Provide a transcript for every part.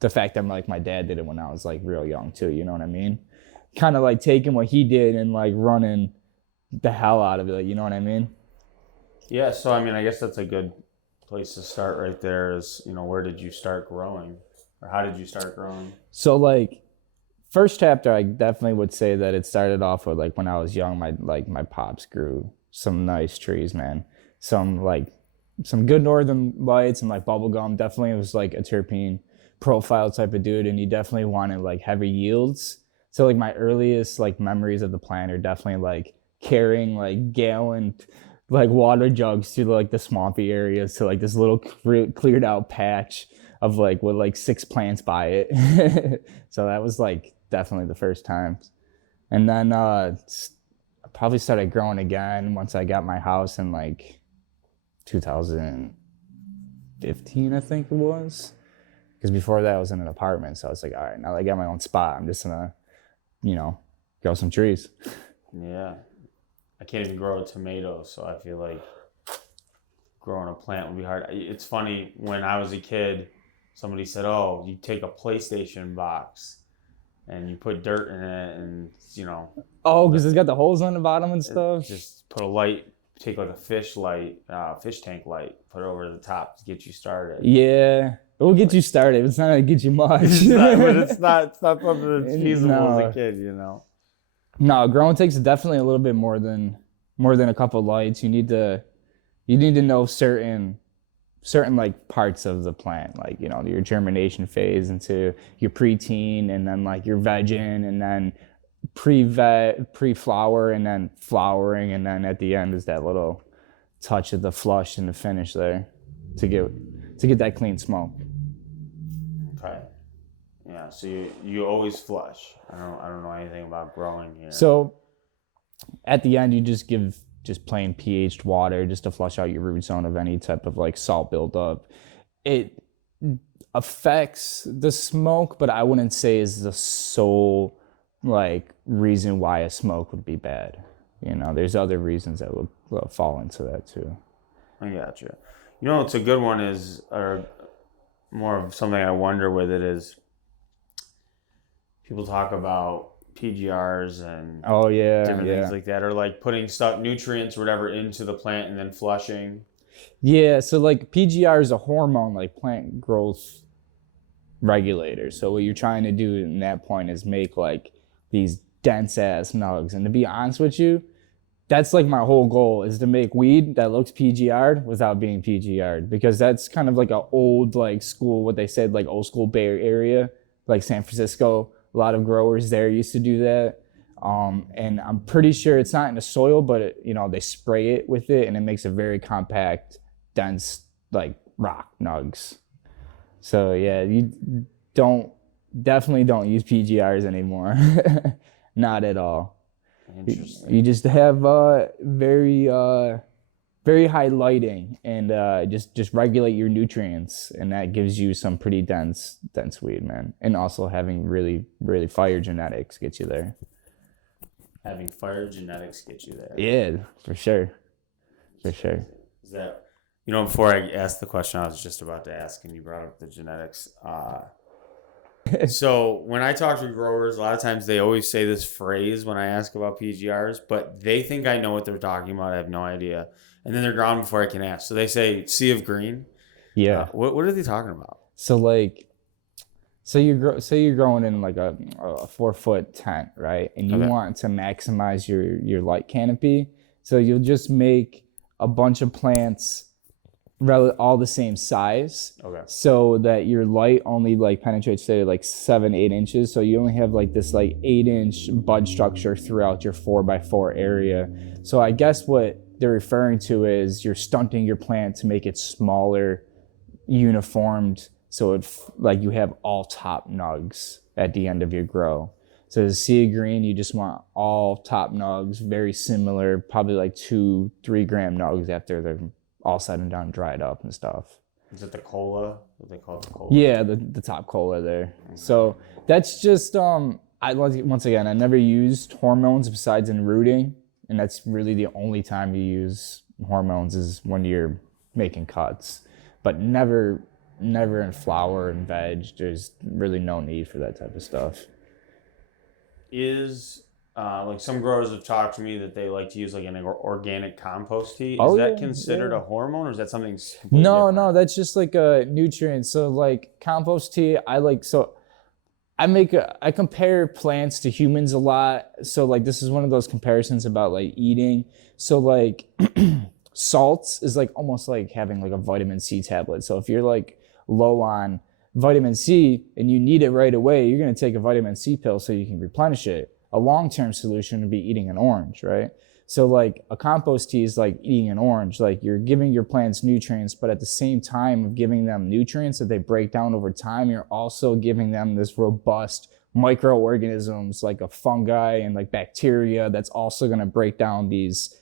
the fact that like my dad did it when I was like real young too, you know what I mean? Kind of like taking what he did and like running the hell out of it, you know what I mean? Yeah, so I mean, I guess that's a good place to start right there is, where did you start growing? Or how did you start growing? So like first chapter, I definitely would say that it started off with like when I was young, my pops grew some nice trees, man. Some like some good northern lights and like bubble gum. Definitely was like a terpene profile type of dude, and he definitely wanted like heavy yields. So like my earliest like memories of the plant are definitely like carrying like gallon like water jugs to like the swampy areas to like this little cleared out patch of like with like 6 plants by it. So that was like definitely the first time. And then I probably started growing again once I got my house in like 2015, I think it was. Because before that I was in an apartment, so I was like, all right, now that I got my own spot, I'm just gonna, grow some trees. Yeah. I can't even grow a tomato, so I feel like growing a plant would be hard. It's funny, when I was a kid, somebody said, "Oh, you take a PlayStation box and you put dirt in it, and Oh, because it's got the holes on the bottom and stuff. just put a light, take like a fish tank light, put it over the top to get you started." Yeah, it will get you started. It's not gonna get you much. It's not something that's feasible as a No, kid. no, growing takes definitely a little bit more than a couple lights. You need to know certain like parts of the plant, like your germination phase into your preteen, and then like your vegging, and then pre-flower, and then flowering, and then at the end is that little touch of the flush and the finish there to get that clean smoke. Okay. Yeah. So you always flush. I don't know anything about growing here. So at the end, you just give just plain pH'd water just to flush out your root zone of any type of like salt buildup. It affects the smoke, but I wouldn't say is the sole like reason why a smoke would be bad. There's other reasons that would fall into that too. I gotcha. It's a good one is, or more of something I wonder with it is, people talk about PGRs and Oh yeah, different things yeah. like that, or like putting stuff, nutrients or whatever, into the plant and then flushing. Yeah, so like PGR is a hormone, like plant growth regulator. So what you're trying to do in that point is make like these dense ass nugs. And to be honest with you, that's like my whole goal is to make weed that looks PGR'd without being PGR'd, because that's kind of like a old like school, what they said, like old school Bay Area, like San Francisco. A lot of growers there used to do that. And I'm pretty sure it's not in the soil, but they spray it with it, and it makes a very compact, dense like rock nugs. So yeah, you don't definitely don't use PGRs anymore. Not at all. Interesting. You just have very high lighting, and just regulate your nutrients, and that gives you some pretty dense weed, man. And also having really really fire genetics gets you there. Having fire genetics get you there. Yeah, for sure, for sure. Is that, before I asked the question I was just about to ask, and you brought up the genetics. So when I talk to growers, a lot of times they always say this phrase when I ask about PGRs, but they think I know what they're talking about. I have no idea. And then they're gone before I can ask. So they say sea of green. Yeah. What are they talking about? So like, say you're growing in like a 4-foot tent, right? And you Okay. want to maximize your light canopy. So you'll just make a bunch of plants all the same size, Okay. so that your light only like penetrates say like 7-8 inches, so you only have like this like 8-inch bud structure throughout your 4x4 area. So I guess what they're referring to is you're stunting your plant to make it smaller, uniformed, so like you have all top nugs at the end of your grow. So the sea green, you just want all top nugs, very similar, probably like 2-3 gram nugs after they're all said and done, dried up and stuff. Is it the cola? What they call it, the cola? Yeah, the top cola there. So that's just once again, I never used hormones besides in rooting, and that's really the only time you use hormones is when you're making cuts, but never never in flower and veg. There's really no need for that type of stuff. Is like some growers have talked to me that they like to use like an organic compost tea. Is Oh that yeah, considered yeah. a hormone, or is that something completely No, different? no, that's just like a nutrient. So like compost tea, I compare plants to humans a lot. So like this is one of those comparisons about like eating. So like salts is like almost like having like a vitamin C tablet. So if you're like low on vitamin C and you need it right away, you're going to take a vitamin C pill so you can replenish it. A long-term solution would be eating an orange, right? So like a compost tea is like eating an orange. Like you're giving your plants nutrients, but at the same time of giving them nutrients that they break down over time, you're also giving them this robust microorganisms like a fungi and like bacteria that's also going to break down these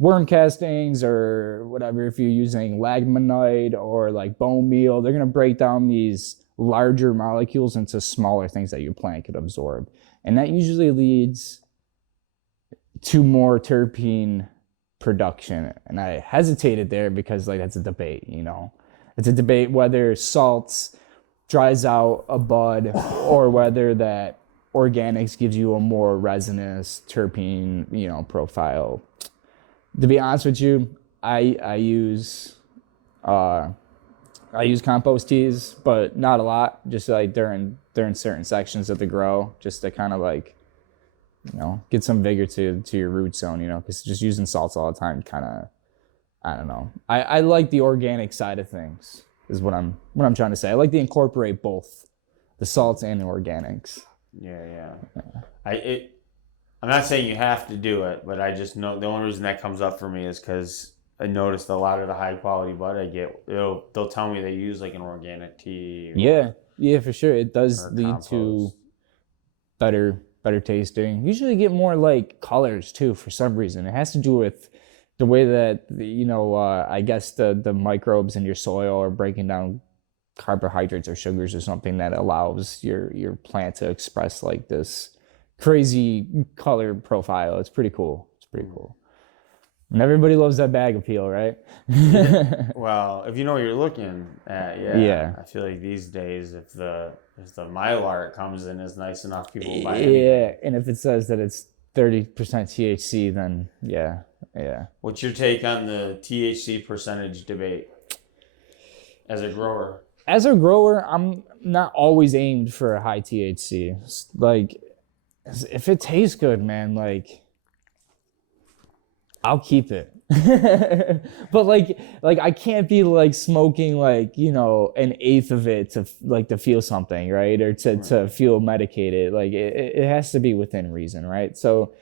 worm castings or whatever. If you're using lignite or like bone meal, they're going to break down these larger molecules into smaller things that your plant could absorb. And that usually leads to more terpene production. And I hesitated there because like that's a debate, you know. It's a debate whether salts dries out a bud or whether that organics gives you a more resinous terpene, you know, profile. To be honest with you, I use compost teas, but not a lot. Just like during certain sections of the grow, just to kind of like, you know, get some vigor to your root zone. You know, because just using salts all the time kind of, I don't know. I like the organic side of things. Is what I'm trying to say. I like to incorporate both the salts and the organics. Yeah. I'm not saying you have to do it, but I just know the only reason that comes up for me is because I noticed a lot of the high quality bud I get, they'll tell me they use like an organic tea. Yeah, for sure. It does lead compost. to better tasting. Usually get more like colors too for some reason. It has to do with the way that you know I guess the microbes in your soil are breaking down carbohydrates or sugars or something that allows your plant to express like this crazy color profile. It's pretty cool. It's pretty cool. And everybody loves that bag appeal, right? Well, if you know what you're looking at, Yeah. I feel like these days, if the mylar comes in is nice enough, people will buy Yeah, anything. and if it says that it's 30% THC, then yeah. What's your take on the THC percentage debate as a grower? As a grower, I'm not always aimed for a high THC. Like, if it tastes good, man, like, I'll keep it. But like I can't be like smoking like, you know, an eighth of it to feel something, right? Or to feel medicated. Like it has to be within reason, right? So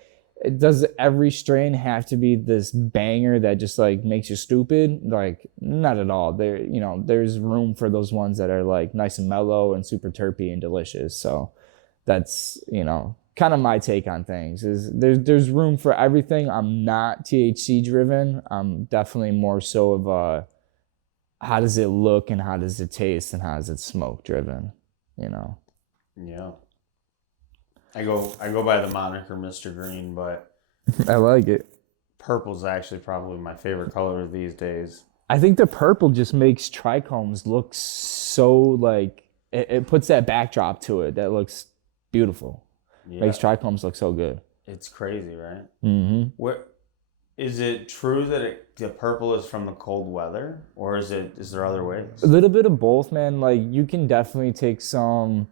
does every strain have to be this banger that just like makes you stupid? Like not at all. There, you know, there's room for those ones that are like nice and mellow and super terpy and delicious. So that's, you know, kind of my take on things. Is there's room for everything. I'm not THC driven. I'm definitely more so of a how does it look and how does it taste and how does it smoke driven, you know. Yeah. I go by the moniker Mr. Green, but I like it. purple's actually probably my favorite color these days. I think the purple just makes trichomes look so like it puts that backdrop to it that looks beautiful. Yeah. Makes trichomes look so good. It's crazy, right? Mm-hmm. Where is it true that the purple is from the cold weather, or is there other ways? A little bit of both, man. Like you can definitely take some.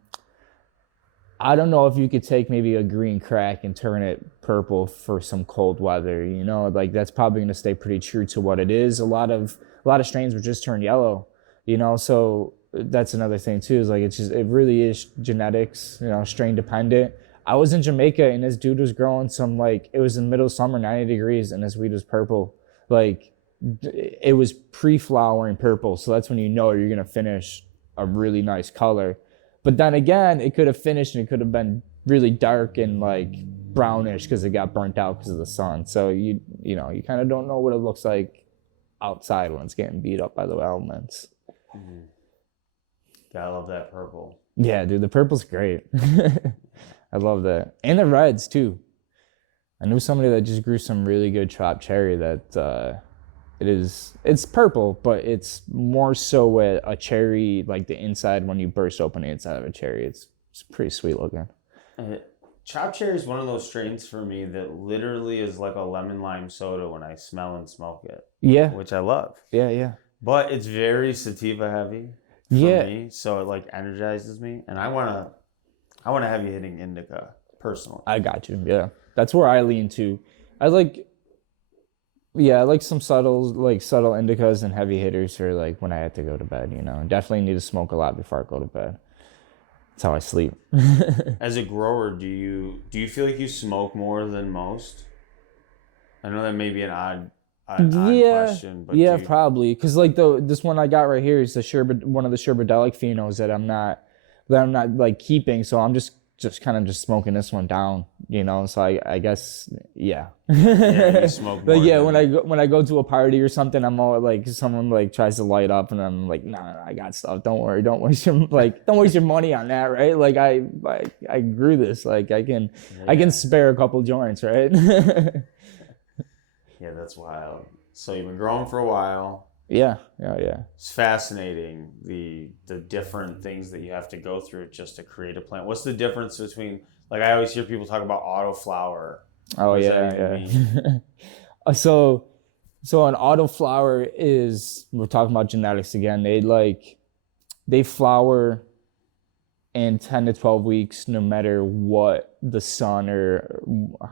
I don't know if you could take maybe a green crack and turn it purple for some cold weather. You know, like that's probably going to stay pretty true to what it is. A lot of strains would just turn yellow. You know, so that's another thing too. Is like it really is genetics. You know, strain dependent. I was in Jamaica and this dude was growing some like it was in the middle of summer, 90 degrees, and this weed was purple. Like it was pre-flowering purple, so that's when you know you're gonna finish a really nice color. But then again, it could have finished and it could have been really dark and like brownish because it got burnt out because of the sun. So you know you kind of don't know what it looks like outside when it's getting beat up by the elements. Mm-hmm. Gotta love that purple. Yeah, dude, the purple's great. I love that. And the reds too. I knew somebody that just grew some really good chopped cherry that It's purple, but it's more so a cherry, like the inside when you burst open the inside of a cherry. It's pretty sweet looking. Uh, Chopped cherry is one of those strains for me that literally is like a lemon lime soda when I smell and smoke it. Yeah. Which I love. Yeah. But it's very sativa heavy for me, so it like energizes me, and I wanna heavy hitting indica personally. I got you. Yeah, that's where I lean to. I like some subtle indicas and heavy hitters for like when I have to go to bed. Definitely need to smoke a lot before I go to bed. That's how I sleep. As a grower, do you feel like you smoke more than most? I know that may be an odd question, but probably because like this one I got right here is one of the sherberdelic phenos that I'm not like keeping, so I'm just kind of just smoking this one down, so I guess yeah, you smoke more. But when I go to a party or something, I'm all like, someone like tries to light up and I'm like, nah, I got stuff, don't worry, don't waste your money on that, right? Like I grew this, like I can spare a couple joints, right? Yeah, that's wild. So you've been growing for a while. Yeah. It's fascinating the different things that you have to go through just to create a plant. What's the difference between, like, I always hear people talk about autoflower. Oh yeah. So an autoflower is, we're talking about genetics again. They flower in 10 to 12 weeks, no matter what the sun or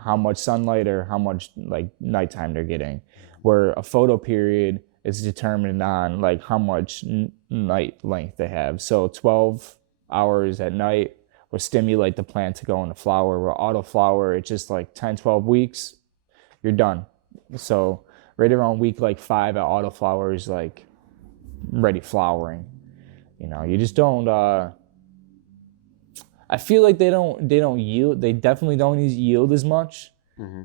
how much sunlight or how much like nighttime they're getting. Where a photo period is determined on like how much night length they have. So 12 hours at night will stimulate the plant to go into flower. Where autoflower, it's just like 10, 12 weeks, you're done. So right around week like 5 at autoflower is like ready flowering. You just don't I feel like they don't yield. They definitely don't yield as much. Mm-hmm.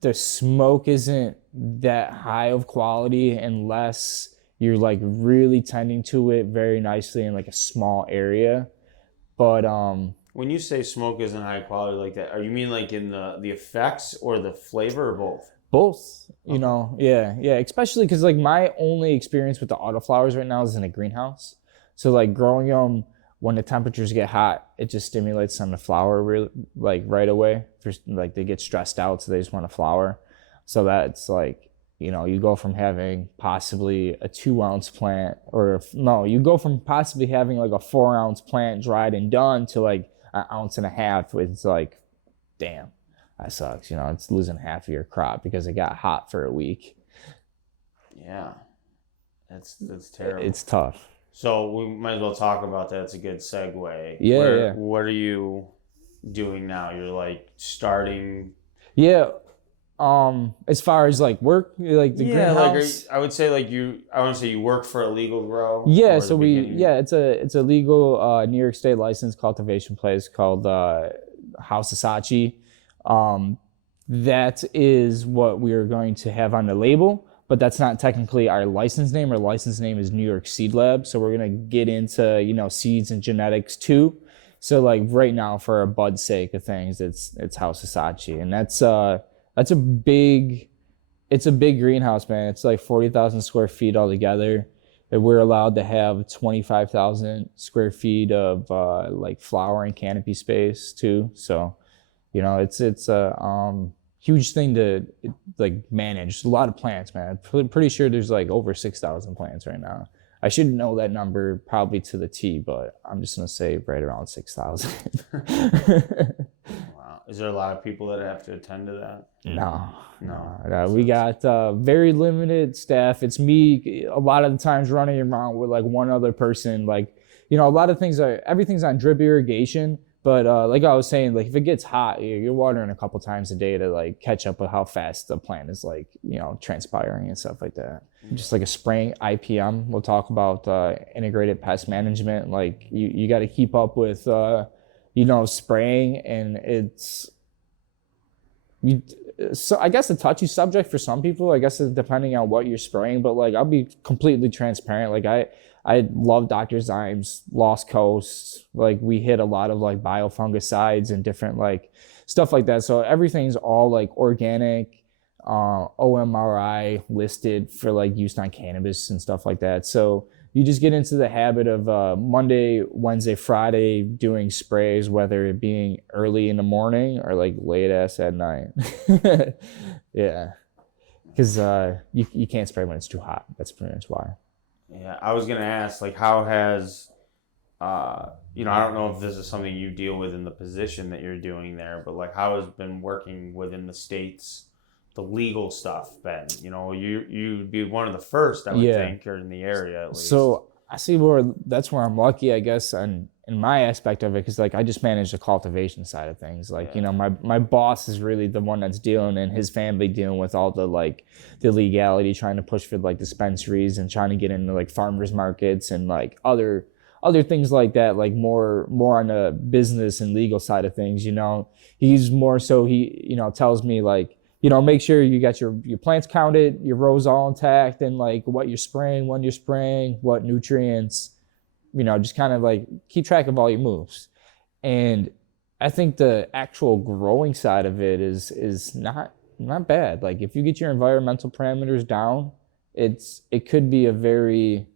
The smoke isn't that high of quality unless you're like really tending to it very nicely in like a small area. But when you say smoke isn't high quality like that, are you mean like in the effects or the flavor or both? Both. Yeah. Especially because like my only experience with the autoflowers right now is in a greenhouse. So like growing them when the temperatures get hot, it just stimulates them to flower really, like right away. Like they get stressed out, so they just want to flower. So that's like, you go from having possibly a 2-ounce plant, you go from possibly having like a 4-ounce plant dried and done to like an ounce and a half. It's like, damn, that sucks. It's losing half of your crop because it got hot for a week. Yeah, that's terrible. It's tough. So we might as well talk about that. It's a good segue. Yeah. What are you doing now? You're like starting. Yeah. As far as like work, like the greenhouse. Like I want to say you work for a legal grow. Yeah. So it's a legal New York State licensed cultivation place called House of Saatchi. That is what we are going to have on the label. But that's not technically our license name. Our license name is New York Seed Lab. So we're gonna get into seeds and genetics too. So like right now, for a bud's sake of things, it's House of Saatchi, and that's a big greenhouse, man. It's like 40,000 square feet altogether. And we're allowed to have 25,000 square feet of like flowering canopy space too. So it's a huge thing to like manage. A lot of plants, man. I'm pretty sure there's like over 6,000 plants right now. I should know that number probably to the T, but I'm just gonna say right around 6,000. Wow. Is there a lot of people that have to attend to that? No. We got very limited staff. It's me a lot of the times running around with like one other person. Like, a lot of everything's on drip irrigation. But like I was saying, like if it gets hot, you're watering a couple times a day to like catch up with how fast the plant is like, transpiring and stuff like that. Just like a spraying IPM. We'll talk about integrated pest management. Like you got to keep up with, spraying, and so I guess a touchy subject for some people. I guess it's depending on what you're spraying, but like I'll be completely transparent. Like I love Dr. Zymes, Lost Coast. Like we hit a lot of like biofungicides and different like stuff like that. So everything's all like organic. OMRI listed for like use on cannabis and stuff like that. So you just get into the habit of Monday, Wednesday, Friday doing sprays, whether it being early in the morning or like late ass at night. Yeah, because you can't spray when it's too hot. That's pretty much why. Yeah, I was gonna ask, like, how has, you know, I don't know if this is something you deal with in the position that you're doing there, but like, how has been working within the states, the legal stuff been? You know, you'd be one of the first, I would think, or in the area at least. So I see that's where I'm lucky, I guess, and in my aspect of it, because like I just manage the cultivation side of things. Like, you know, my boss is really the one that's dealing, and his family dealing with all the like the legality, trying to push for like dispensaries and trying to get into like farmers markets and like other things like that, like more on the business and legal side of things. You know, he's more so, he, you know, tells me like, you know, make sure you got your plants counted, your rows all intact, and like what you're spraying, when you're spraying, what nutrients, you know, just kind of like keep track of all your moves. And I think the actual growing side of it is not bad. Like if you get your environmental parameters down, it could be a very,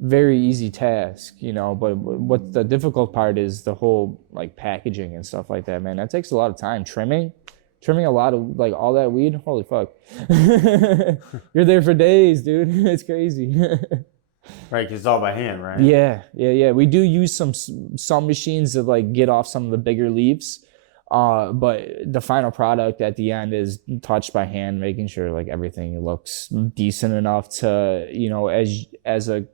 very easy task, you know. But what the difficult part is the whole like packaging and stuff like that, man. That takes a lot of time. Trimming a lot of like all that weed. Holy fuck. You're there for days, dude. It's crazy. Right, because it's all by hand, right? Yeah. We do use some machines to like get off some of the bigger leaves. But the final product at the end is touched by hand, making sure like everything looks decent enough to, you know, as a,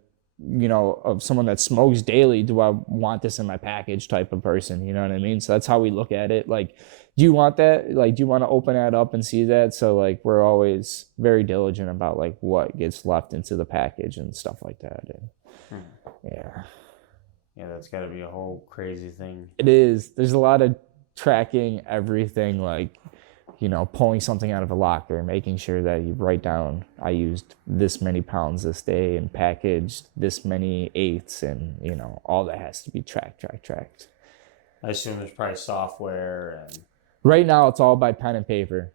you know, of someone that smokes daily, do I want this in my package type of person, you know what I mean? So that's how we look at it. Like, do you want that? Like, do you want to open that up and see that? So like, we're always very diligent about like what gets left into the package and stuff like that. And, yeah, that's got to be a whole crazy thing. It is. There's a lot of tracking everything, like, you know, pulling something out of a locker and making sure that you write down, I used this many pounds this day and packaged this many eighths, and, you know, all that has to be tracked. I assume there's probably software and... Right now, it's all by pen and paper.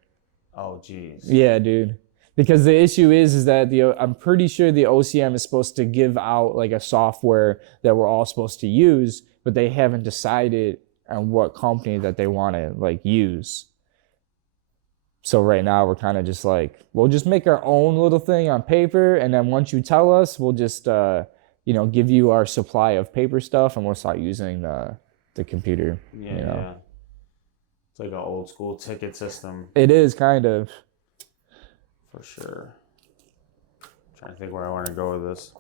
Oh, geez. Yeah, dude. Because the issue is that I'm pretty sure the OCM is supposed to give out like a software that we're all supposed to use, but they haven't decided on what company that they want to like use. So right now we're kind of just like, we'll just make our own little thing on paper, and then once you tell us, we'll just you know, give you our supply of paper stuff, and we'll start using the computer. Yeah, you know? Yeah. It's like an old school ticket system. It is kind of. For sure. I'm trying to think where I want to go with this.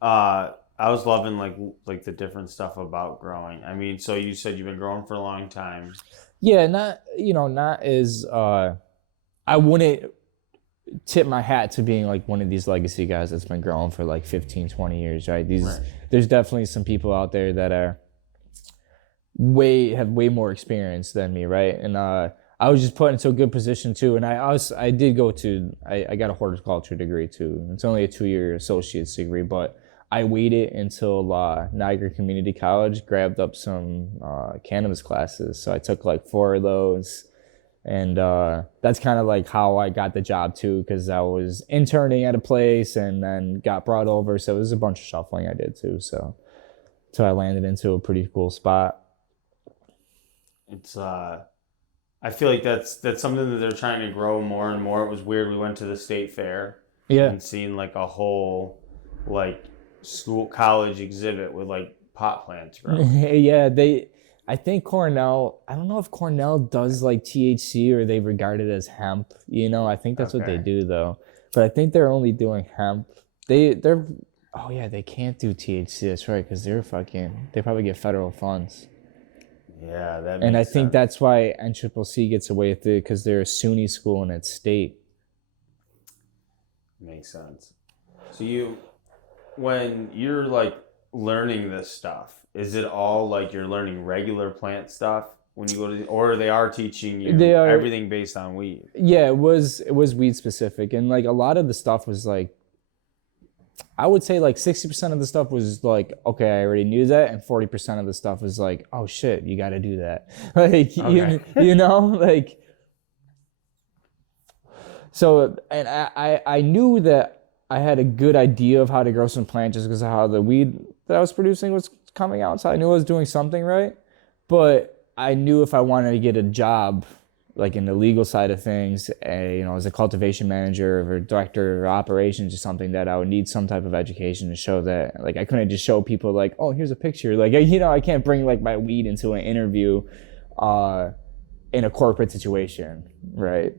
I was loving like the different stuff about growing. I mean, so you said you've been growing for a long time. Yeah, not as I wouldn't tip my hat to being like one of these legacy guys that's been growing for like 15, 20 years, right? There's definitely some people out there that are have way more experience than me, right? And I was just put into a good position too. And I did go to, I got a horticulture degree too. It's only a 2-year associate's degree, but I waited until Niagara Community College, grabbed up some cannabis classes. So I took like 4 of those. And that's kind of like how I got the job too, because I was interning at a place and then got brought over. So it was a bunch of shuffling I did too. So I landed into a pretty cool spot. It's I feel like that's something that they're trying to grow more and more. It was weird. We went to the state fair, and seen like a whole like college exhibit with like pot plants growing. Yeah, I think Cornell, I don't know if Cornell does like THC or they regard it as hemp. You know, I think that's what they do though. But I think they're only doing hemp. They're oh yeah, they can't do THC. That's right, because they probably get federal funds. Yeah, that makes And I think sense. that's why NCCC gets away with it, because they're a SUNY school in its state. Makes sense. So when you're like learning this stuff, is it all like you're learning regular plant stuff when you go to, or they are teaching you everything based on weed? Yeah, it was weed specific, and like a lot of the stuff was like, I would say like 60% of the stuff was like, okay, I already knew that, and 40% of the stuff was like, oh shit, you got to do that. Like, you know, like So, and I knew that I had a good idea of how to grow some plants just because of how the weed that I was producing was coming out. So I knew I was doing something right. But I knew if I wanted to get a job, like in the legal side of things, as a cultivation manager or director of operations or something, that I would need some type of education to show that, like, I couldn't just show people like, oh, here's a picture. Like, I can't bring like my weed into an interview, uh, in a corporate situation, right?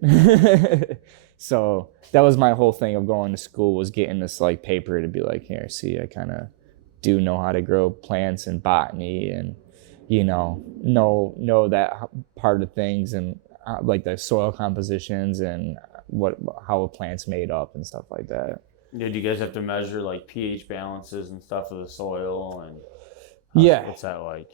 So that was my whole thing of going to school, was getting this like paper to be like, here, see, I kind of do know how to grow plants and botany and know that part of things and like the soil compositions and how a plant's made up and stuff like that. Yeah, do you guys have to measure like pH balances and stuff of the soil and Yeah, what's that like?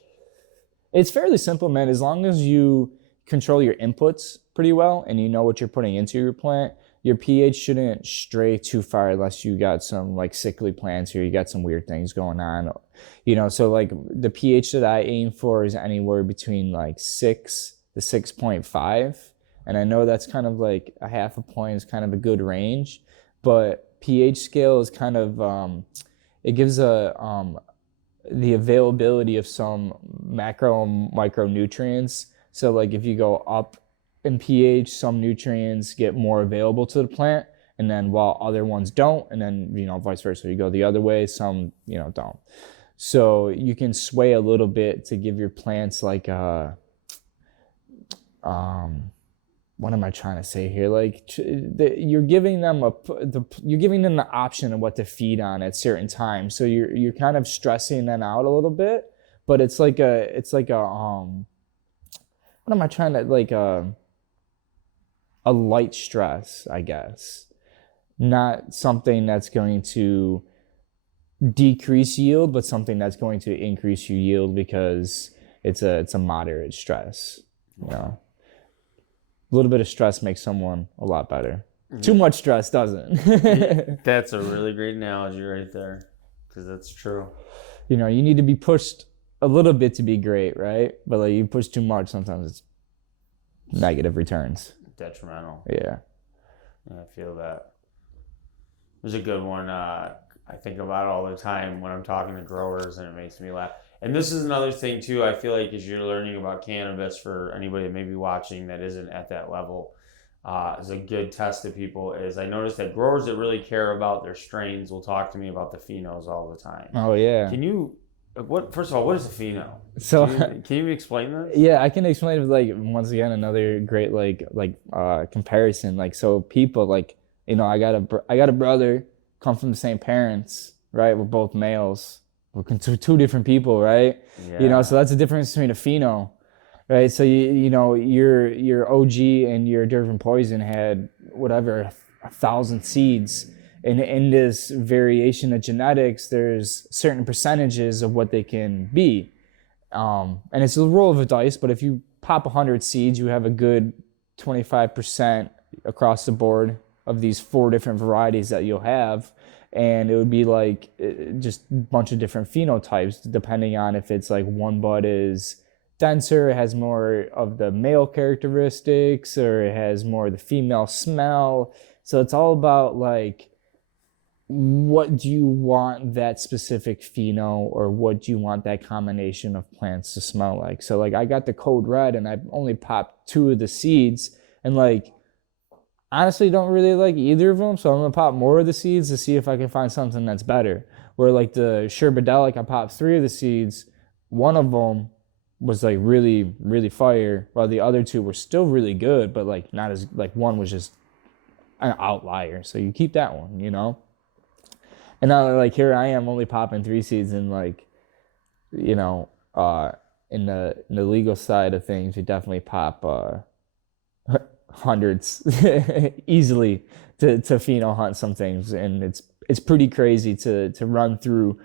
it's fairly simple, man. As long as you control your inputs pretty well and you know what you're putting into your plant, your pH shouldn't stray too far unless you got some like sickly plants or you got some weird things going on. So like the pH that I aim for is anywhere between like 6 to 6.5. And I know that's kind of like a half a point is kind of a good range, but pH scale is kind of it gives the availability of some macro and micronutrients. So like if you go up in pH, some nutrients get more available to the plant, and then while other ones don't, and then vice versa. You go the other way, some don't. So you can sway a little bit to give your plants like what am I trying to say here? Like you're giving them the option of what to feed on at certain times. So you're kind of stressing them out a little bit, but it's like a what am I trying to like a light stress, I guess. Not something that's going to decrease yield, but something that's going to increase your yield because it's a moderate stress. A little bit of stress makes someone a lot better. Too much stress doesn't. That's a really great analogy right there, because that's true. You need to be pushed a little bit to be great, right? But like you push too much, sometimes it's negative returns. Detrimental. Yeah. I feel that. There's a good one I think about all the time when I'm talking to growers, and it makes me laugh. And this is another thing too, I feel like as you're learning about cannabis, for anybody that may be watching that isn't at that level, is a good test to people, is I noticed that growers that really care about their strains will talk to me about the phenos all the time. Oh yeah. First of all, what is a pheno? So can you explain this? Yeah, I can explain it with like, once again, another great comparison. Like, so people like, I got a brother, come from the same parents, right? We're both males. We're two different people, right? Yeah. So that's the difference between a pheno, right? So your OG and your different poison had whatever 1,000 seeds, and in this variation of genetics, there's certain percentages of what they can be, and it's a roll of a dice. But if you pop 100 seeds, you have a good 25% across the board of these 4 different varieties that you'll have. And it would be like just a bunch of different phenotypes, depending on if it's like one bud is denser, it has more of the male characteristics, or it has more of the female smell. So it's all about like, what do you want that specific pheno, or what do you want that combination of plants to smell like? So like I got the code red and I only popped 2 of the seeds, and like honestly don't really like either of them, so I'm gonna pop more of the seeds to see if I can find something that's better. Where like the Sherbadelic, I popped 3 of the seeds, one of them was like really, really fire, while the other 2 were still really good, but like not as, like one was just an outlier. So you keep that one, And now like here I am only popping 3 seeds, and like, in the legal side of things, we definitely pop hundreds easily to pheno hunt some things, and it's pretty crazy to run through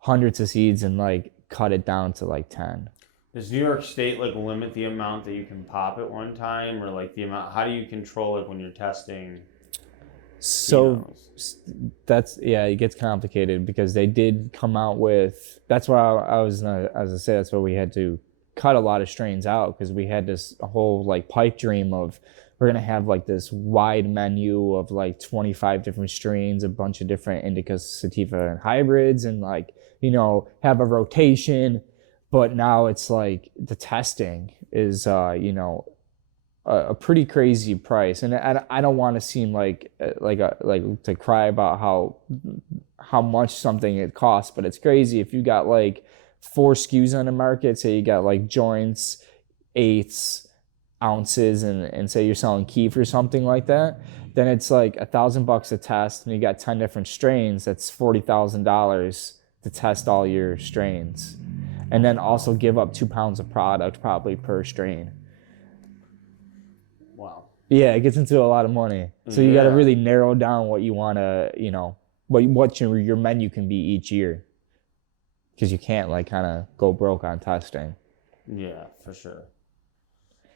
hundreds of seeds and like cut it down to like 10. Does New York State like limit the amount that you can pop at one time, or like the amount? How do you control it when you're testing? So it gets complicated, because they did come out with, that's why I was as I say, that's why we had to cut a lot of strains out, because we had this whole like pipe dream of we're going to have like this wide menu of like 25 different strains, a bunch of different indica, sativa, and hybrids, and like, have a rotation. But now it's like the testing is, a pretty crazy price. And I don't want to seem like to cry about how much something it costs, but it's crazy. If you got like 4 SKUs on the market, say you got like joints, eighths, ounces, and say you're selling keef or something like that, then it's like $1,000 a test, and you got 10 different strains. That's $40,000 to test all your strains, and then also give up 2 pounds of product probably per strain. Wow. Yeah, it gets into a lot of money. So you got to really narrow down what you want to, what your menu can be each year, because you can't like kind of go broke on testing. Yeah, for sure.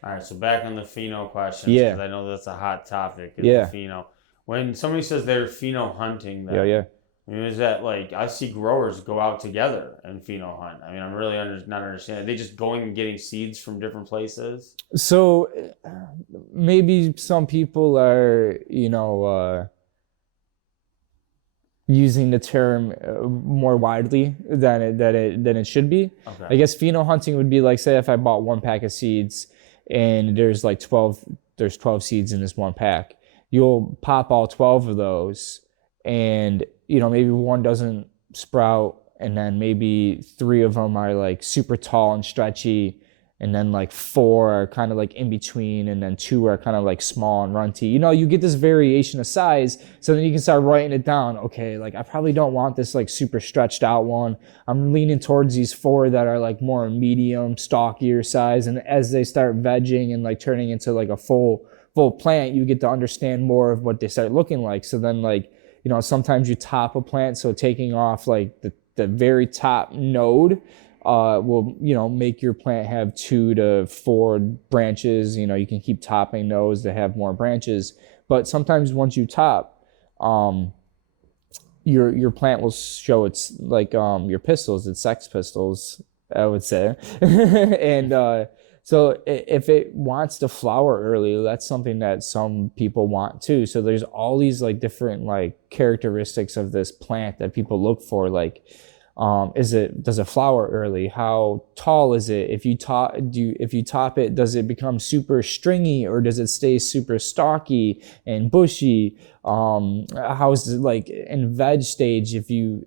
All right, so back on the pheno questions, because I know that's a hot topic. The pheno. When somebody says they're pheno hunting, then, I mean, is that like, I see growers go out together and pheno hunt. I mean, I'm really not understanding. Are they just going and getting seeds from different places? So maybe some people are, using the term more widely than it should be. Okay. I guess pheno hunting would be like, say if I bought 1 pack of seeds and there's 12 seeds in this 1 pack. You'll pop all 12 of those, and maybe one doesn't sprout, and then maybe 3 of them are like super tall and stretchy, and then like 4 are kind of like in between, and then 2 are kind of like small and runty. You get this variation of size, so then you can start writing it down. Okay, like I probably don't want this like super stretched out one. I'm leaning towards these 4 that are like more medium, stockier size, and as they start vegging and like turning into like a full plant, you get to understand more of what they start looking like. So then like, sometimes you top a plant, so taking off like the very top node will make your plant have 2 to 4 branches. You can keep topping those to have more branches, but sometimes once you top, your plant will show its like your pistils, its sex pistils, I would say. And so if it wants to flower early, that's something that some people want too. So there's all these like different like characteristics of this plant that people look for, like does it flower early? How tall is it? If you top it, does it become super stringy, or does it stay super stocky and bushy? How is it like in veg stage? If you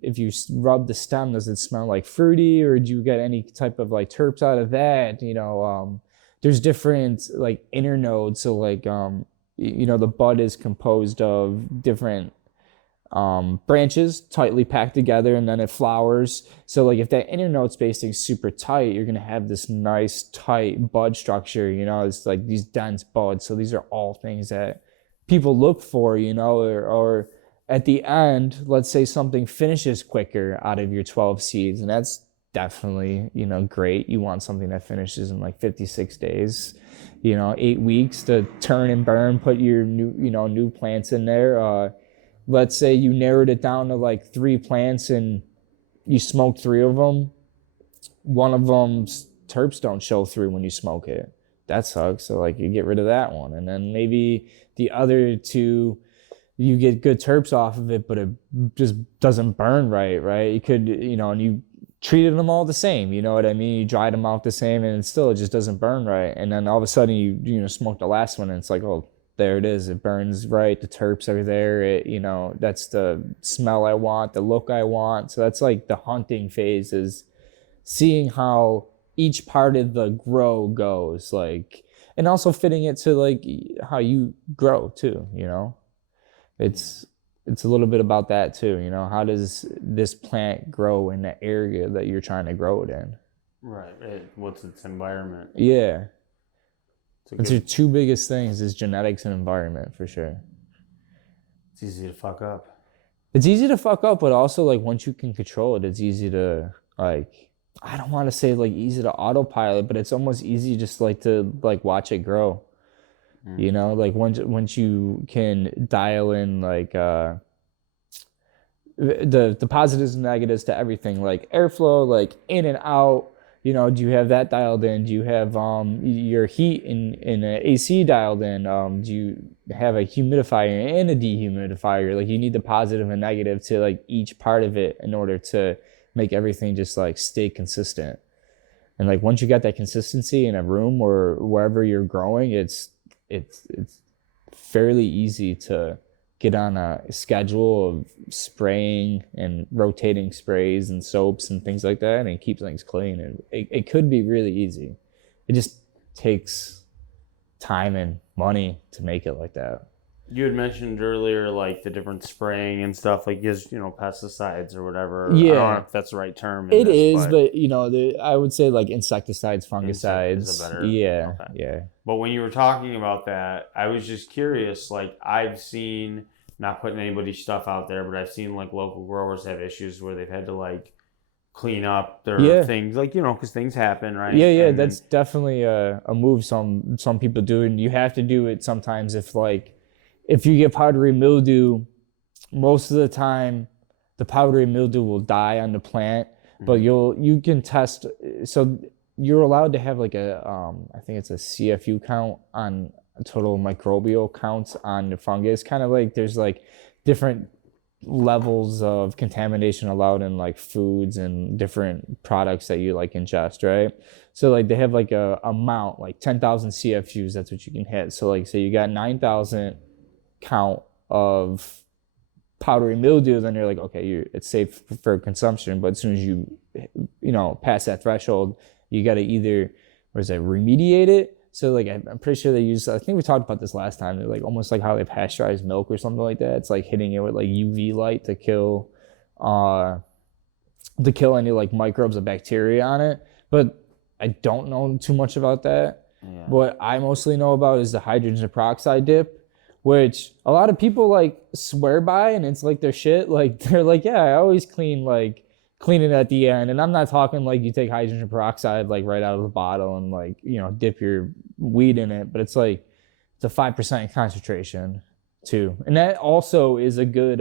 rub the stem, does it smell like fruity, or do you get any type of like terps out of that? There's different like internodes. So like the bud is composed of different branches tightly packed together, and then it flowers. So like if that internode spacing is super tight, you're gonna have this nice tight bud structure. It's like these dense buds. So these are all things that people look for, or at the end, let's say something finishes quicker out of your 12 seeds, and that's definitely great. You want something that finishes in like 56 days, 8 weeks to turn and burn, put your new plants in there. Let's say you narrowed it down to like 3 plants and you smoked 3 of them. One of them's terps don't show through when you smoke it. That sucks. So like you get rid of that one. And then maybe the other 2, you get good terps off of it, but it just doesn't burn right? You could, and you treated them all the same, you know what I mean? You dried them out the same, and it just doesn't burn right. And then all of a sudden you smoke the last one, and it's like, oh, there it is. It burns right. The terps are there. That's the smell I want, the look I want. So that's like the hunting phase, is seeing how each part of the grow goes, like, and also fitting it to like how you grow too. It's a little bit about that too. How does this plant grow in the area that you're trying to grow it in? Right. What's its environment? Yeah. It's your 2 biggest things is genetics and environment, for sure. It's easy to fuck up. It's easy to fuck up, but also like once you can control it, it's easy to like, I don't want to say like easy to autopilot, but it's almost easy just like to like watch it grow. Like once you can dial in like the positives and negatives to everything, like airflow, like in and out, You know, do you have that dialed in? Do you have your heat in an AC dialed in? Do you have a humidifier and a dehumidifier? Like you need the positive and negative to like each part of it in order to make everything just like stay consistent. And like once you got that consistency in a room or wherever you're growing, it's fairly easy to get on a schedule of spraying and rotating sprays and soaps and things like that and keep things clean. And it could be really easy. It just takes time and money to make it like that. You had mentioned earlier, like the different spraying and stuff, like just, you know, pesticides or whatever. Yeah. I don't know if that's the right term. It is, but you know, I would say like insecticides, fungicides. Is a better, yeah, okay. yeah. But when you were talking about that, I was just curious. Like I've seen, not putting anybody's stuff out there, but I've seen like local growers have issues where they've had to like clean up their things, like, you know, because things happen, right? Yeah, and that's definitely a move some people do, and you have to do it sometimes if you get powdery mildew. Most of the time, the powdery mildew will die on the plant, but you can test. So you're allowed to have like a I think it's a CFU count on total microbial counts on the fungus. Kind of like there's like different levels of contamination allowed in like foods and different products that you like ingest, right? So like they have like a amount like 10,000 CFUs. That's what you can hit. So like say you got 9,000 count of powdery mildew, then you're like, okay, it's safe for consumption. But as soon as you know pass that threshold, you got to either remediate it. So like I'm pretty sure they use, I think we talked about this last time, they're like almost like how they pasteurize milk or something like that. It's like hitting it with like UV light to kill any like microbes or bacteria on it. But I don't know too much about that. Yeah. What I mostly know about is the hydrogen peroxide dip, which a lot of people like swear by, and it's like their shit. Like they're like, yeah, I always clean it at the end. And I'm not talking like you take hydrogen peroxide like right out of the bottle and like, you know, dip your weed in it, but it's like it's a 5% concentration too. And that also is a good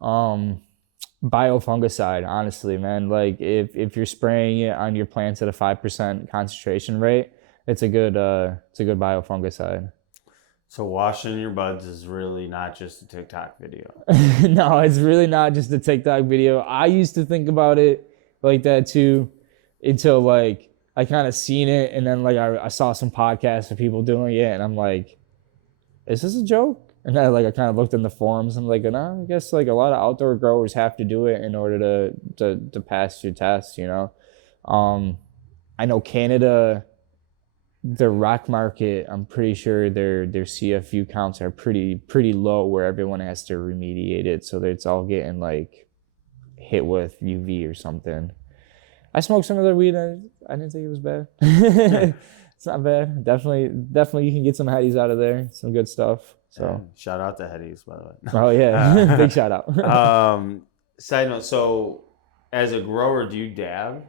biofungicide, honestly, man. Like if you're spraying it on your plants at a 5% concentration rate, it's a good biofungicide. So washing your buds is really not just a TikTok video. No, it's really not just a TikTok video. I used to think about it like that too, until like I kind of seen it, and then like I saw some podcasts of people doing it, and I'm like, is this a joke? And then I kind of looked in the forums, and I'm like, no, I guess like a lot of outdoor growers have to do it in order to pass your tests, you know. I know Canada, the rock market, I'm pretty sure their CFU counts are pretty low, where everyone has to remediate it, so that it's all getting like hit with UV or something. I smoked some of their weed. I didn't think it was bad. It's not bad. Definitely you can get some Hetties out of there. Some good stuff. So yeah, shout out to Hetties, by the way. Oh yeah, big shout out. Side note, so as a grower, do you dab,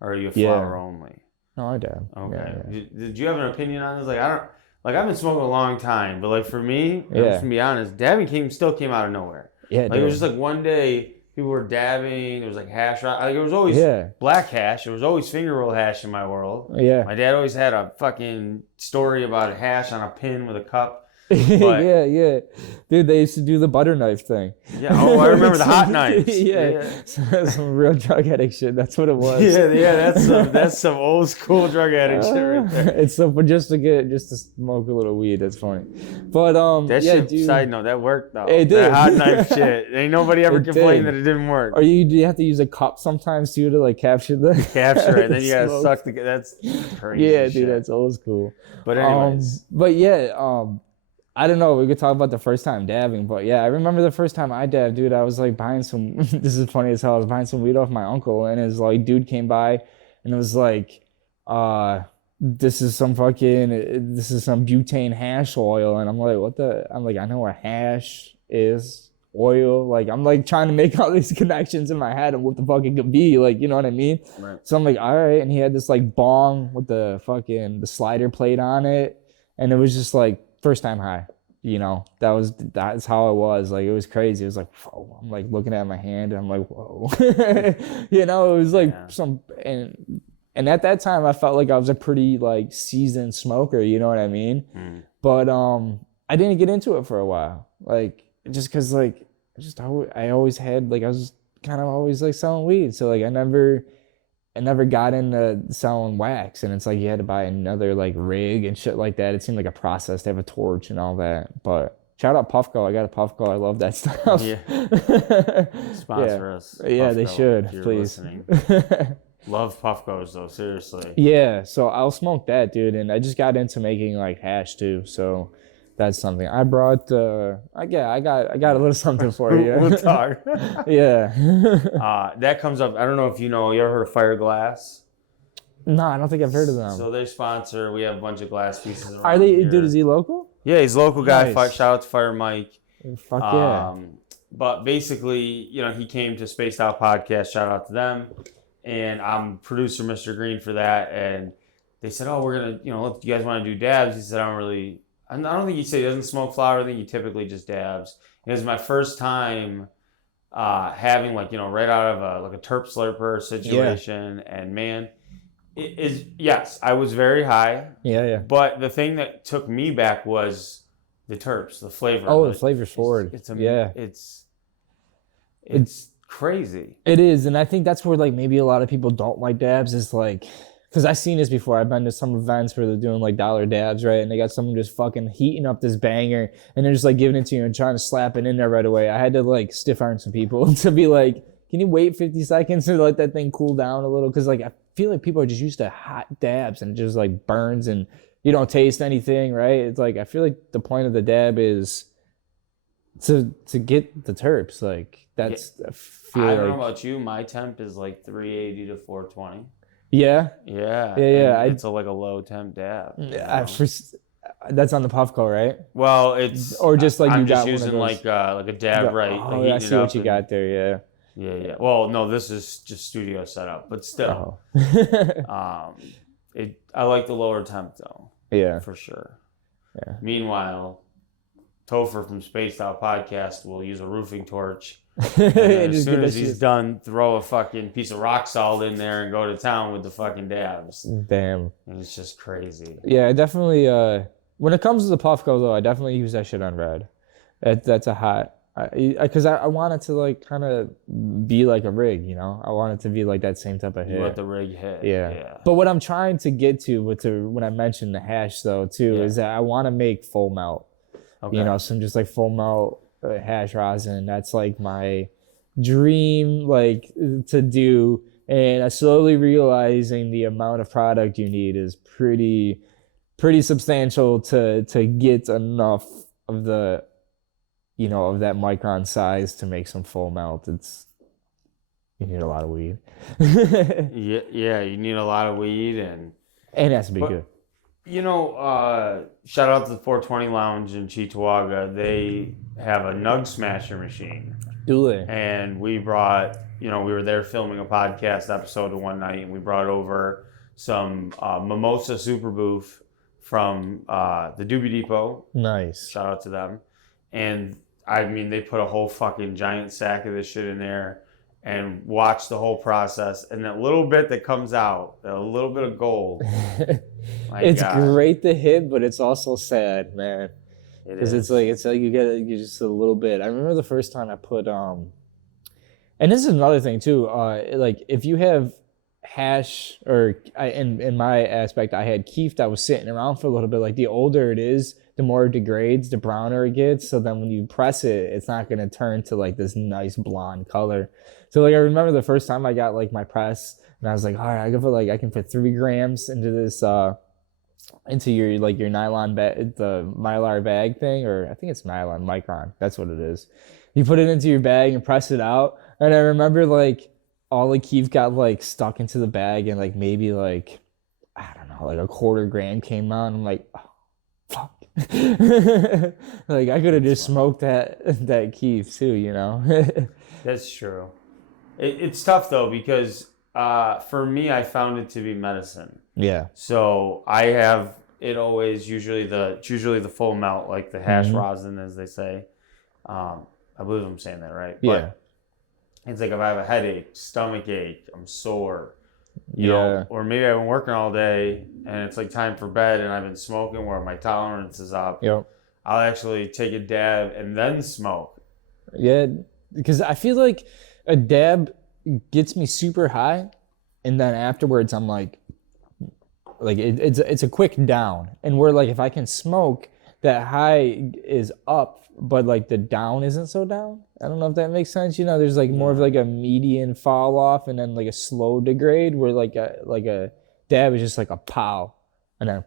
or are you a flower only? No, I dab. Okay. Yeah. Did you have an opinion on this? Like I've been smoking a long time, but like for me, I'm just gonna be honest, dabbing still came out of nowhere. Yeah. Like it was just like one day people were dabbing. It was like hash. Like it was always black hash. It was always finger roll hash in my world. Yeah. My dad always had a fucking story about hash on a pin with a cup. But, yeah. Dude, they used to do the butter knife thing. Yeah. Oh, I remember the hot knives. Yeah. Some real drug addict shit. That's what it was. Yeah. That's some old school drug addict shit right there. It's so just to smoke a little weed. That's funny. But that shit. Dude, side note, that worked though. It did. That hot knife shit. Ain't nobody ever complained that it didn't work. Or do you have to use a cup sometimes too to like capture it? Then you gotta suck the. That's crazy. Yeah, dude, shit. That's old school. But anyways. I don't know. We could talk about the first time dabbing, but yeah, I remember the first time I dabbed, dude. I was like buying some. This is funny as hell. I was buying some weed off my uncle, and his like dude came by, and it was like, this is some butane hash oil, and I'm like, what the? I'm like, I know what hash is, oil. Like I'm like trying to make all these connections in my head of what the fuck it could be, like, you know what I mean? Right. So I'm like, all right, and he had this like bong with the slider plate on it, and it was just like. First time high. you know, that's how it was. Like, it was crazy. It was like, whoa. I'm like looking at my hand and I'm like, whoa. You know, it was like and at that time I felt like I was a pretty like seasoned smoker, you know what I mean? But I didn't get into it for a while. Like, just cuz like I always had like I was kind of always like selling weed. So like I never got into selling wax, and it's like you had to buy another like rig and shit like that. It seemed like a process to have a torch and all that. But shout out Puffco. I got a Puffco. I love that stuff. Yeah. Sponsor us. Yeah, Puffco, they should, if you're please. listening. Love Puffcos though, seriously. Yeah, so I'll smoke that, dude. And I just got into making like hash too. So that's something I brought. I got a little something for you. We'll talk. Yeah. That comes up. I don't know if you know. You ever heard of Fire Glass? No, I don't think I've heard of them. So they sponsor. We have a bunch of glass pieces. Are they? Here. Dude, is he local? Yeah, he's a local guy. Nice. Shout out to Fire Mike. Fuck yeah. But basically, you know, he came to Spaced Out Podcast. Shout out to them. And I'm producer Mr. Green for that. And they said, oh, we're going to, you know, you guys want to do dabs? He said, I don't think he said he doesn't smoke flower. I think he typically just dabs. And it was my first time having like, you know, right out of a terp slurper situation. Yeah. And man, it is, yes, I was very high. Yeah. But the thing that took me back was the terps, the flavor. Oh, the flavor's forward. It's crazy. It is, and I think that's where like maybe a lot of people don't like dabs is like, because I've seen this before. I've been to some events where they're doing like dollar dabs, right? And they got someone just fucking heating up this banger, and they're just like giving it to you and trying to slap it in there right away. I had to like stiff arm some people to be like, can you wait 50 seconds to let that thing cool down a little? Because like I feel like people are just used to hot dabs and it just like burns and you don't taste anything, right? It's like I feel like the point of the dab is to get the terps. Like that's I don't know about you. My temp is like 380 to 420. Yeah. It's like a low temp dab. That's on the Puffco, right? Well, it's or just like I'm you just got using one of those. like a dab right. Oh, I see what you got there. Yeah. Well, no, this is just studio setup, but still, I like the lower temp though. Yeah, for sure. Yeah. Meanwhile, Topher from Spaced Out Podcast will use a roofing torch. And as soon as he's done, throw a fucking piece of rock salt in there and go to town with the fucking dabs. Damn. And it's just crazy. Yeah, I definitely, when it comes to the Puffco, though, I definitely use that shit on red. That's a hot, because I want it to, like, kind of be like a rig, you know? I want it to be, like, that same type of hit. You want the rig hit. Yeah. But what I'm trying to get to when I mentioned the hash, though, too, is that I want to make full melt. Okay. You know, some just, like, full melt hash rosin. That's like my dream like to do, and I slowly realizing the amount of product you need is pretty substantial to get enough of the, you know, of that micron size to make some full melt. You need a lot of weed. yeah, you need a lot of weed and it has to be good. You know, shout out to the 420 Lounge in Cheektowaga. They have a nug smasher machine. Do they? And we brought, you know, we were there filming a podcast episode one night, and we brought over some Mimosa Super Booth from the Doobie Depot. Nice. Shout out to them. And, I mean, they put a whole fucking giant sack of this shit in there and watch the whole process. And that little bit that comes out, a little bit of gold. It's great to hit, but it's also sad, man. Because it's like you just a little bit. I remember the first time I put and this is another thing too. Like if you have hash in my aspect, I had keef that was sitting around for a little bit. Like the older it is, the more it degrades, the browner it gets. So then when you press it, it's not gonna turn to like this nice blonde color. So like I remember the first time I got like my press, and I was like, all right, I can put 3 grams into this into your nylon bag, the Mylar bag thing, or I think it's nylon micron. That's what it is. You put it into your bag and press it out. And I remember like all the keef got like stuck into the bag, and like maybe like I don't know, like a 1/4 gram came out. And I'm like, oh, fuck. Like I could have just smoked that keef too, you know. That's true. It's tough though because for me, I found it to be medicine. Yeah. So I have it's usually the full melt, like the hash rosin, as they say. I believe I'm saying that right. Yeah. But it's like if I have a headache, stomach ache, I'm sore, you know, or maybe I've been working all day and it's like time for bed and I've been smoking where my tolerance is up. Yep. I'll actually take a dab and then smoke. Yeah, because I feel like a dab gets me super high, and then afterwards I'm like it's a quick down, and where like if I can smoke, that high is up, but like the down isn't so down. I don't know if that makes sense. You know, there's like more of like a median fall off, and then like a slow degrade, where like a dab is just like a pow, and then.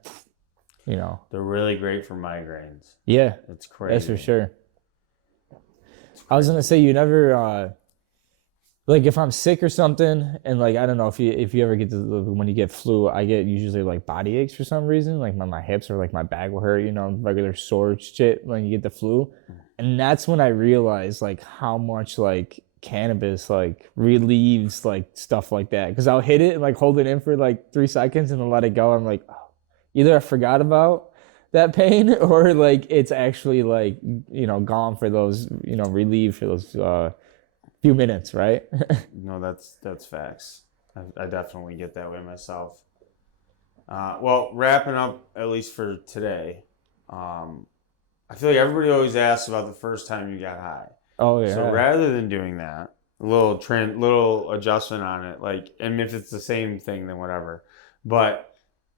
You know, they're really great for migraines. Yeah, it's crazy. That's for sure. I was gonna say you never like if I'm sick or something, and like I don't know if you ever get when you get flu, I get usually like body aches for some reason, like my hips or like my back will hurt. You know, regular sore shit when you get the flu, and that's when I realized like how much like cannabis like relieves like stuff like that, because I'll hit it and like hold it in for like 3 seconds and then let it go. I'm like. Either I forgot about that pain or like it's actually like, you know, gone for those, you know, relieved for those few minutes, right? No, that's facts. I definitely get that way myself. Well, wrapping up at least for today, I feel like everybody always asks about the first time you got high. Oh yeah. So rather than doing that, a little adjustment on it, like, and if it's the same thing, then whatever. But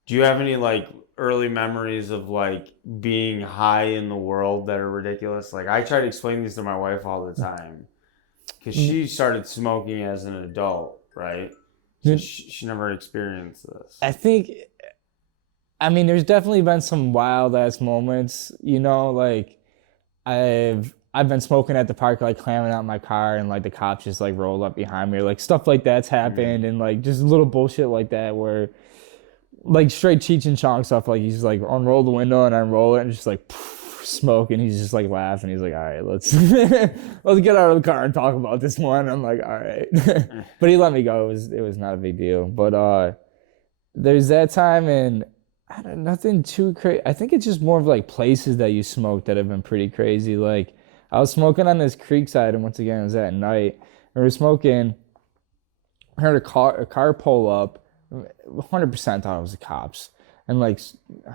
do you have any like early memories of like being high in the world that are ridiculous? Like I try to explain these to my wife all the time because she started smoking as an adult, right? So she never experienced this. I mean, there's definitely been some wild ass moments, you know, like I've been smoking at the park, like clamming out my car, and like the cops just like rolled up behind me, or like stuff like that's happened, and like just little bullshit like that where. Like straight Cheech and Chong stuff, like he's like unroll the window and I unroll it and just like smoke, and he's just like laughing. He's like, all right, let's let's get out of the car and talk about this one. I'm like, all right. But he let me go. It was not a big deal. But there's that time, and I don't nothing too crazy. I think it's just more of like places that you smoke that have been pretty crazy. Like I was smoking on this creek side, and once again it was at night. And we were smoking. I heard a car pull up. 100% thought it was the cops, and like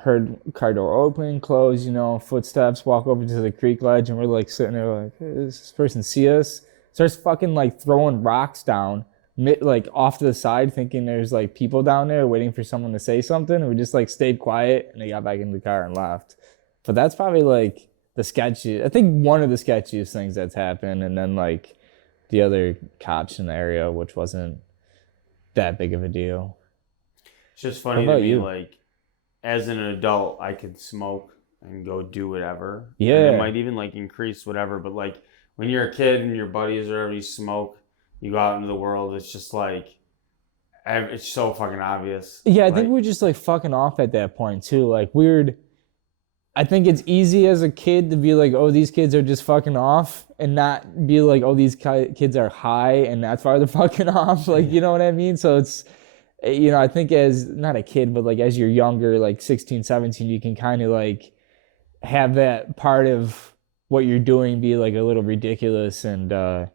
heard car door open, close, you know, footsteps, walk over to the creek ledge, and we're like sitting there like, hey, does this person see us? Starts fucking like throwing rocks down, like off to the side, thinking there's like people down there waiting for someone to say something, and we just like stayed quiet, and they got back in the car and left. But that's probably like the sketchy. I think one of the sketchiest things that's happened, and then like the other cops in the area, which wasn't that big of a deal. It's just funny to me, like, as an adult, I could smoke and go do whatever. Yeah. And it might even, like, increase whatever. But, like, when you're a kid and your buddies or you smoke, you go out into the world, it's just, like, it's so fucking obvious. Yeah, I think we're just, like, fucking off at that point, too. Like, weird. I think it's easy as a kid to be like, oh, these kids are just fucking off, and not be like, oh, these kids are high, and that's why they're fucking off. Like, you know what I mean? So it's... You know, I think as, not a kid, but like as you're younger, like 16, 17, you can kind of like have that part of what you're doing be like a little ridiculous, and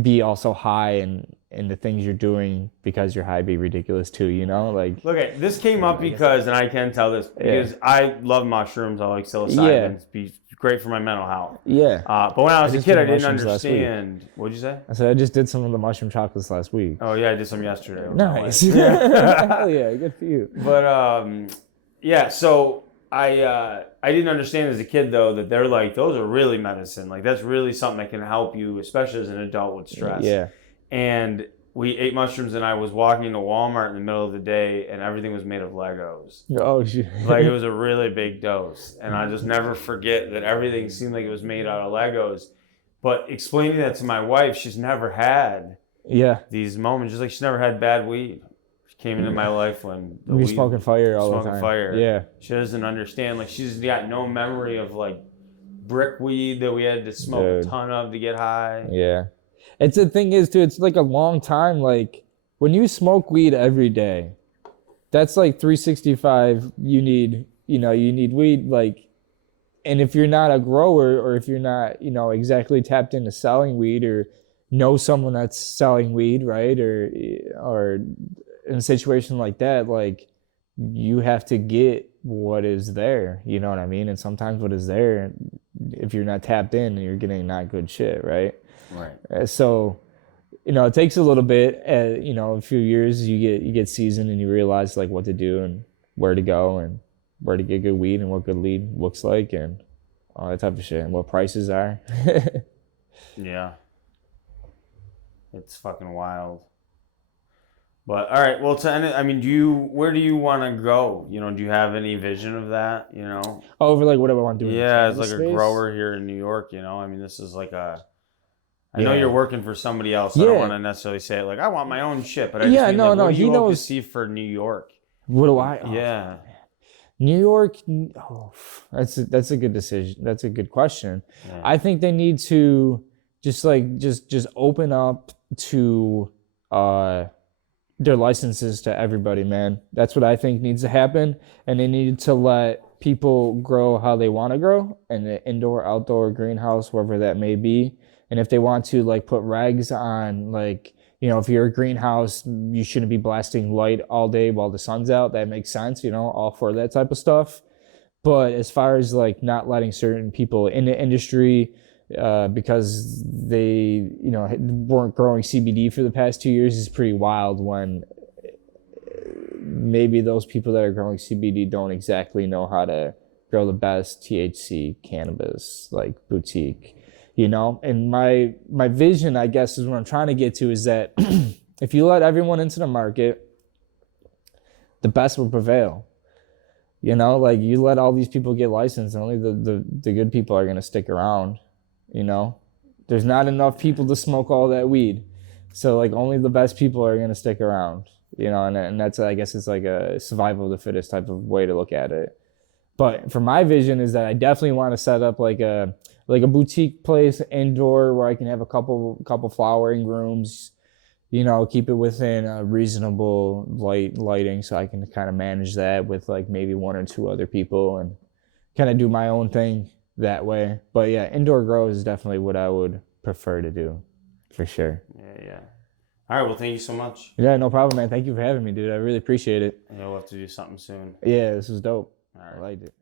be also high, and the things you're doing because you're high be ridiculous too, you know? Like, look, this came up because, and I can tell this, because I love mushrooms. I like psilocybin. It's great for my mental health. Yeah. But when I was a kid, I didn't understand. What'd you say? I said I just did some of the mushroom chocolates last week. Oh yeah, I did some yesterday. Nice. Hell yeah, good for you. But yeah, so I didn't understand as a kid though that they're like, those are really medicine. Like that's really something that can help you, especially as an adult with stress. Yeah. And we ate mushrooms, and I was walking into Walmart in the middle of the day, and everything was made of Legos. Oh shit! Like it was a really big dose, and I just never forget that everything seemed like it was made out of Legos. But explaining that to my wife, she's never had these moments. Just like she's never had bad weed. She came into my life when we were smoking fire all the time. Smoking fire. Yeah. She doesn't understand. Like she's got no memory of like brick weed that we had to smoke a ton of to get high. Yeah. It's the thing is, too, it's like a long time. Like, when you smoke weed every day, that's like 365 you need you need weed, like, and if you're not a grower or if you're not, exactly tapped into selling weed or know someone that's selling weed, right? Or in a situation like that, like you have to get what is there, you know what I mean? And sometimes what is there, if you're not tapped in, you're getting not good shit, right? Right. So, it takes a little bit, a few years you get seasoned and you realize like what to do and where to go and where to get good weed and what good weed looks like and all that type of shit and what prices are. Yeah. It's fucking wild. But all right, well, to end it, I mean, where do you want to go? Do you have any vision of that? Over like whatever I want to do. Yeah, in as the like a cannabis space. grower here in New York, I mean, this is like I know Yeah. you're working for somebody else. I don't want to necessarily say it like I want my own shit, but I just mean like, what do you hope to see for New York? What do I? Oh, yeah. New York. Oh, that's a good decision. That's a good question. Yeah. I think they need to just open up to their licenses to everybody, man. That's what I think needs to happen. And they need to let people grow how they want to grow in the indoor, outdoor, greenhouse, wherever that may be. And if they want to like put regs on, like, if you're a greenhouse, you shouldn't be blasting light all day while the sun's out. That makes sense, all for that type of stuff. But as far as like not letting certain people in the industry because they, weren't growing CBD for the past 2 years is pretty wild when maybe those people that are growing CBD don't exactly know how to grow the best THC cannabis, like boutique, And my vision, I guess, is what I'm trying to get to is that if you let everyone into the market, the best will prevail. Like you let all these people get licensed, and only the good people are going to stick around. There's not enough people to smoke all that weed, so like only the best people are going to stick around. And that's, I guess, it's like a survival of the fittest type of way to look at it. But for my vision is that I definitely want to set up like a boutique place indoor where I can have a couple flowering rooms, keep it within a reasonable lighting so I can kind of manage that with like maybe one or two other people and kind of do my own thing that way. But yeah, indoor grow is definitely what I would prefer to do, for sure. Yeah. All right, well, thank you so much. Yeah, no problem, man. Thank you for having me, dude. I really appreciate it. We'll have to do something soon. Yeah, this was dope. All right. I liked it.